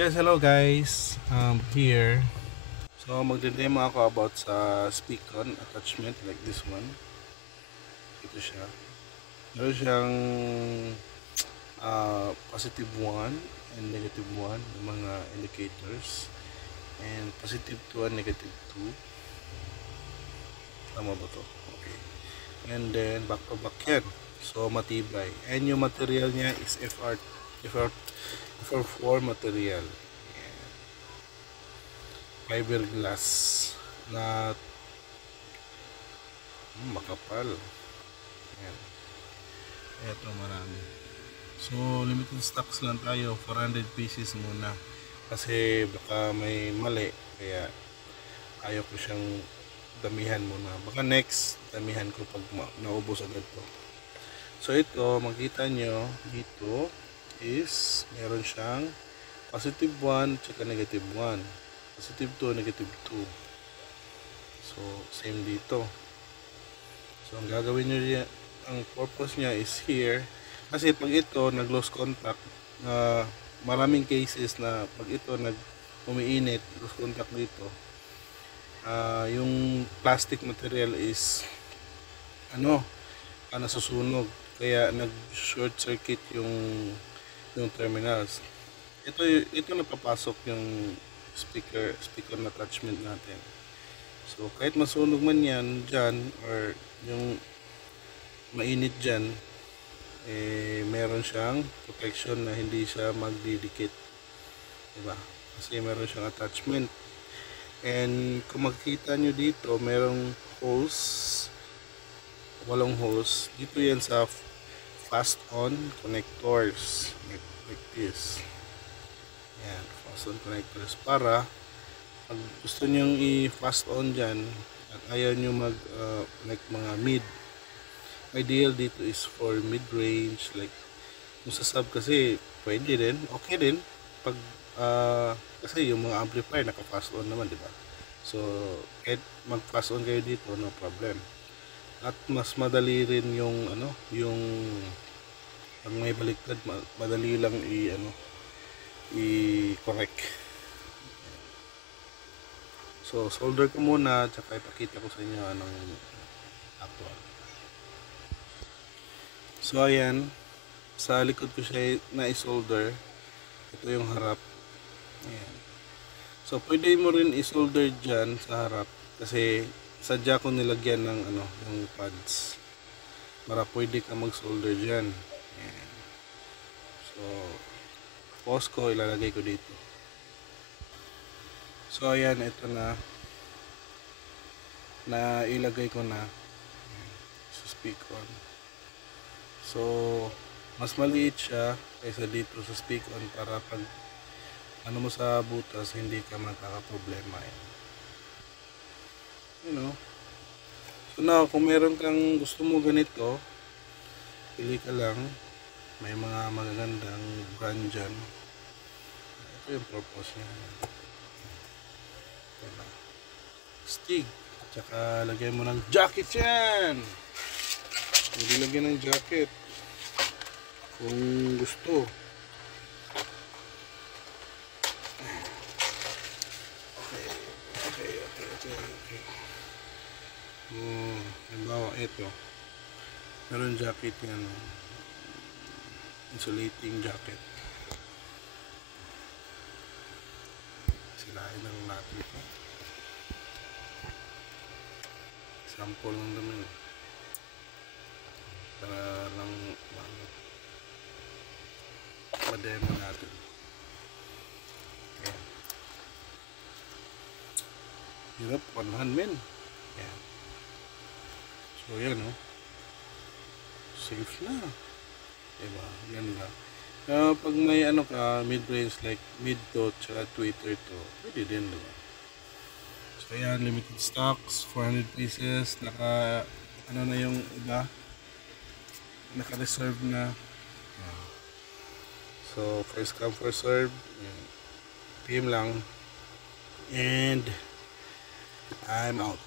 Yes, hello guys. Here. So magde-demo ako about sa speak-on attachment like this one. Ito siya. Meron siyang positive 1 and negative 1 ng mga indicators. And positive 2 and negative 2. Tama ba to? Okay. And then back to back yan. So matibay. And yung material niya is FR4 material. Fiberglass na makapal. Ayan. Ito marami. So limited stocks lang tayo, 400 pieces muna. Kasi baka may mali, kaya ayaw ko siyang damihan muna. Baka next, damihan ko pag naubos agad to. So ito, makita nyo dito is meron siyang positive 1 at negative 1. Positive 2, negative 2. So, same dito. So, ang gagawin nyo yan, ang purpose niya is here. Kasi pag ito, nag-lost contact, maraming cases na pag ito, umiinit, lost contact dito, yung plastic material is, nasusunog. Kaya, nag-short circuit yung terminals. Ito napapasok yung speaker attachment natin. So kahit masunog man yan dyan or yung mainit dyan, meron siyang protection na hindi siya magdidikit, diba? Kasi meron siyang attachment. And kung makikita nyo dito, merong hose, 8 hose dito yan sa fast on connectors like this. Yan, fast on connectors para pag gusto nyong i-fast on dyan at ayaw nyo like mga mid, ideal dito is for mid range, like kung sa sub kasi pwede din, okay din pag kasi yung mga amplifier naka fast on naman, diba? So kahit mag fast on kayo dito, no problem. At mas madali rin yung yung pag may baliktad, madali lang i-correct. So solder ko muna, tsaka ipakita ko sa inyo anong actual. So ayan, sa likod ko siya na i-solder. Ito yung harap. Ayan. So pwede mo rin i-solder dyan sa harap kasi sadya ko nilagyan ng yung pads para pwede ka mag-solder dyan. Ayan. So pause ko, ilalagay ko dito. So ayan, ito na ilagay ko na sa speak-on. So mas maliit siya kaysa dito sa speak-on para pag mo sa butas hindi ka magkakaproblema. So now, kung meron kang gusto mo ganito, pili ka lang. May mga magagandang brand dyan. Ito yung purpose niya. Diba? Stig. Tsaka lagyan mo ng jacket yan. Hindi lagyan ng jacket kung gusto. Okay. Halimbawa ito, meron jacket yan, insulating jacket. Silahin lang natin ito. Sample lang naman para lang ma-demo natin. Ayan. Hirap, 100 men. Ayan. So yan safe na, diba? Ganda. Pag may ka mid-range like mid to tsaka tweeter to, pwede din, diba? So yan, limited stocks, 400 pieces, naka na yung iba, naka-reserve na. So first come first serve, PM lang, and I'm out.